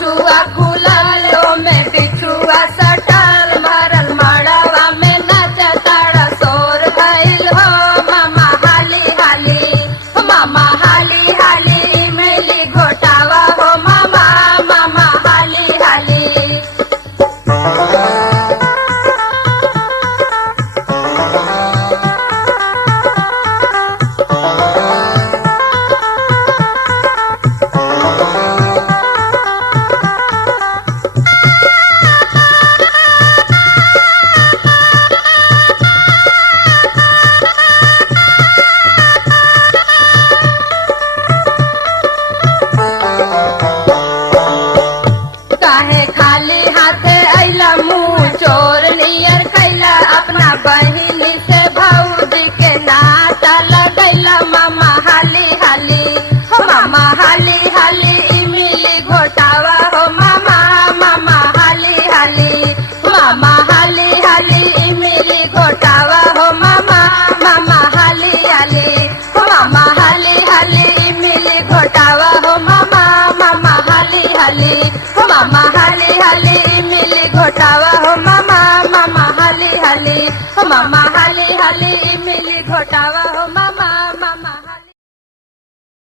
कछुआ खुललो में बिछुआ सटल मरल मड़वा में नचताड़ा सोर भइल हो मामा हाली हाली मामा हाली हाली मिली घोटावा हो मामा मामा हाली हाली। काहे खाली हाथे अइला मुँह चोर नियर कैला अपना बहिनी से भौजी के नाता लगैला मामा हाली हाली हो मामा हाली हाली इमली घोटावा हो मामा मामा हाली हाली मामा हाली हाली इमली घोटावा हो मामा मामा हाली हाली हो मामा हाली हाली इमली घोटावा हो मामा मामा हाली हाली हो मामा हाली हाली मिली घोटावा।